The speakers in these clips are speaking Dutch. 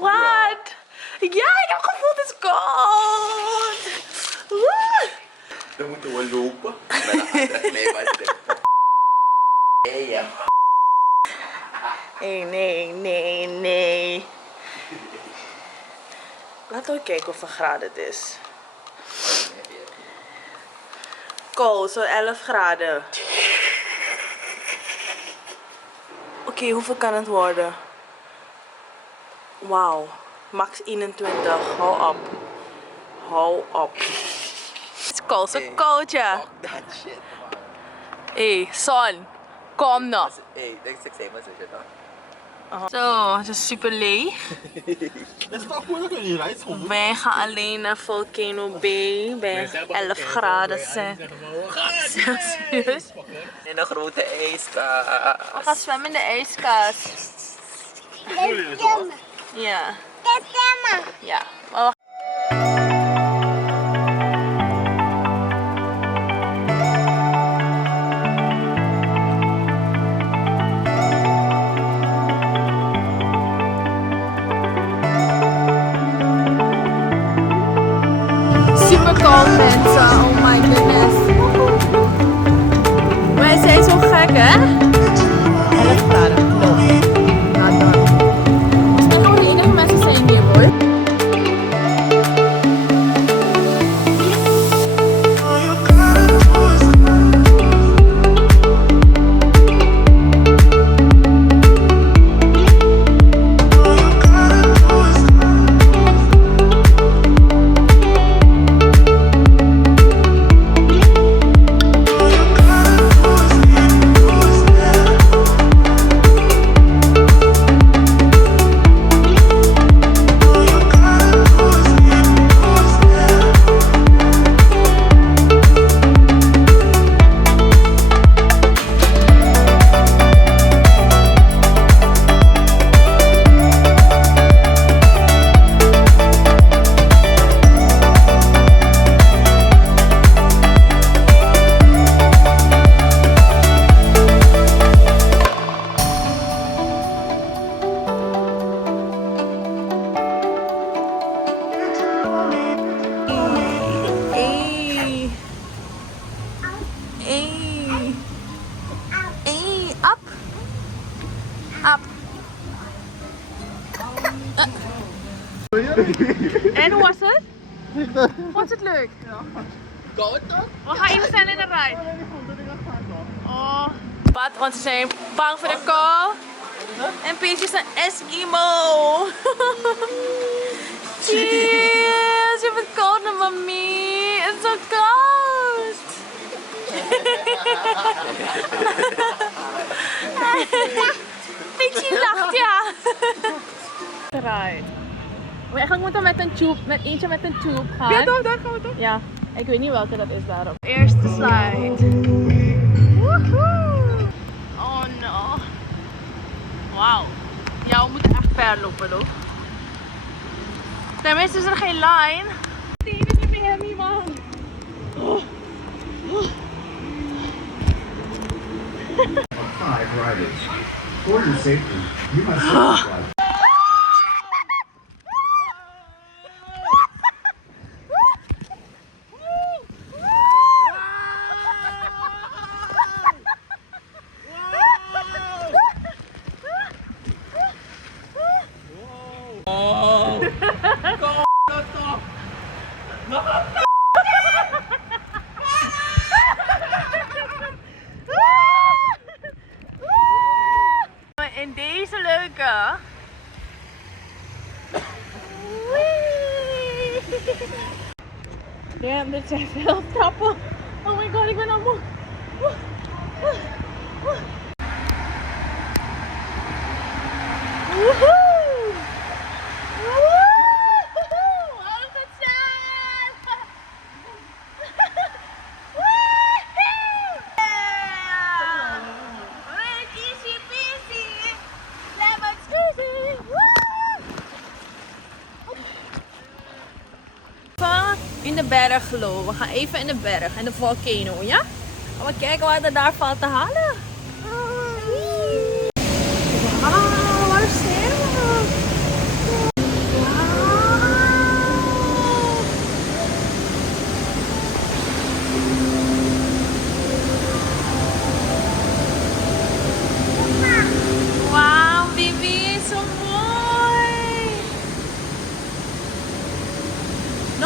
What? Ja, ik heb gevoeld het is koud. Woe! Dan moeten we lopen. Nee, maar Nee. Laten we kijken hoeveel graden het is. Kool, zo 11 graden. Oké, hoeveel kan het worden? Wauw, max 21. Hou op. Het is koud, zo koudje. Fuck that shit, man. Hé, Son, kom nou. Hey, denk ik zeg maar zo dan. Zo, het is super leeg. Dat is toch goed dat je niet rijdt gewoon. Wij gaan alleen naar Volcano Bay bij 11 graden Celsius. In een grote ijskast. We gaan zwemmen in de ijskast. Ja. Ja. Maar we super cold mensen, oh my goodness. Wij zijn zo gek hè? 11 graden, loop. Not done. Volgens mij gaan we de enige mensen zijn hier hoor. En hoe was het? Vond je het leuk? Ja. Koud dan? We gaan even zijn in de rij. Oh. Wat, want ze zijn bang voor de kou. En Peetje is een Eskimo. Cheers, je bent koud naar mami. Het is zo koud. Peetje lacht, ja. Right. Maar eigenlijk moeten we met een tube, met eentje met een tube gaan. Ja, daar gaan we toch? Ja, ik weet niet welke dat is daarom. Eerste slide. Woehoe. Oh no. Wauw. Ja, we moeten echt ver lopen, hoor. Tenminste is er geen line. Dit is niet meer heavy, man. Five riders. For your safety, you must subscribe. In deze leuke. Damn, dit zijn veel trappen. Oh my god, ik ben al moe. Woehoe! In de berg geloof. We gaan even in de berg, in de volcano, ja? Gaan we kijken wat er daar valt te halen. Wauw, waar zijn we?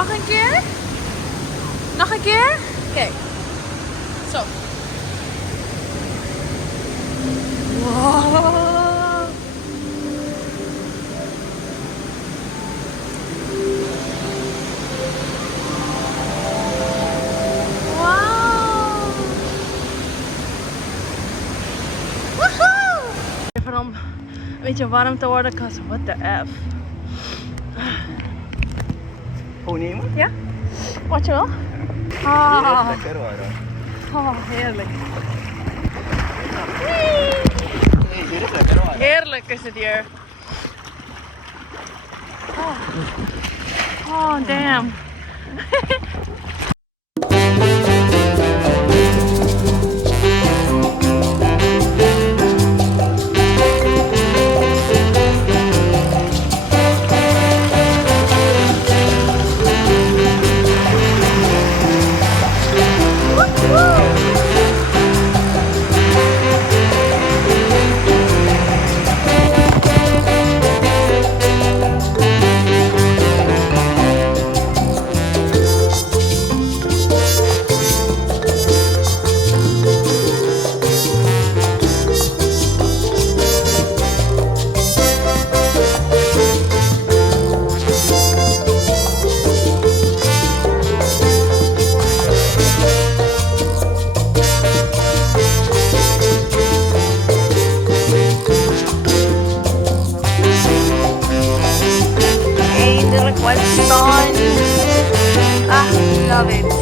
Nog een keer? Nog een keer? Kijk. Zo. Wow. Wow. Woehoe. Even om een beetje warm te worden, cause what the F. Hoe nemen? Ja? Wat je wel? Ah. Lekker hoor. Oh, heerlijk. Hier is lekker hoor. Heerlijk is het hier. Oh, oh damn. Eindelijk wat zon. Ah, love it.